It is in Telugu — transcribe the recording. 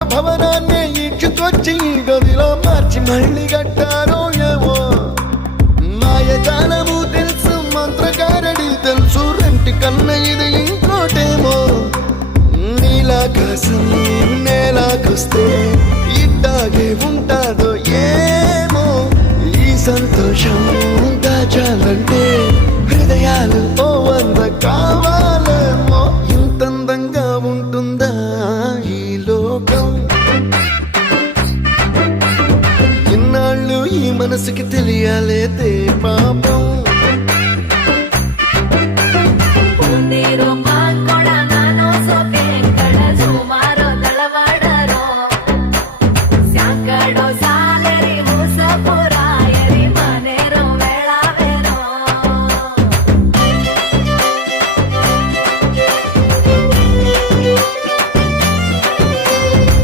భవనాన్ని ఈడ్చుకొచ్చి గదిలో మార్చి మళ్ళీ కట్టారో ఏమో మాయజాలము తెలుసు మంత్రగారడి తెలుసు రెంటి కన్న ఇది ఇంకోటేమో నీలాకాశం నేలాకొస్తే ఇట్టాగే ఉంటాదో ఏమో ఈ సంతోషం దాచాలంటే హృదయాలు ఓ వంద కావాలేమో ఇంతందంగా ఉంటుందా ఈ లోకం ఇన్నాళ్ళు ఈ మనసుకి తెలియాలేదే పాపం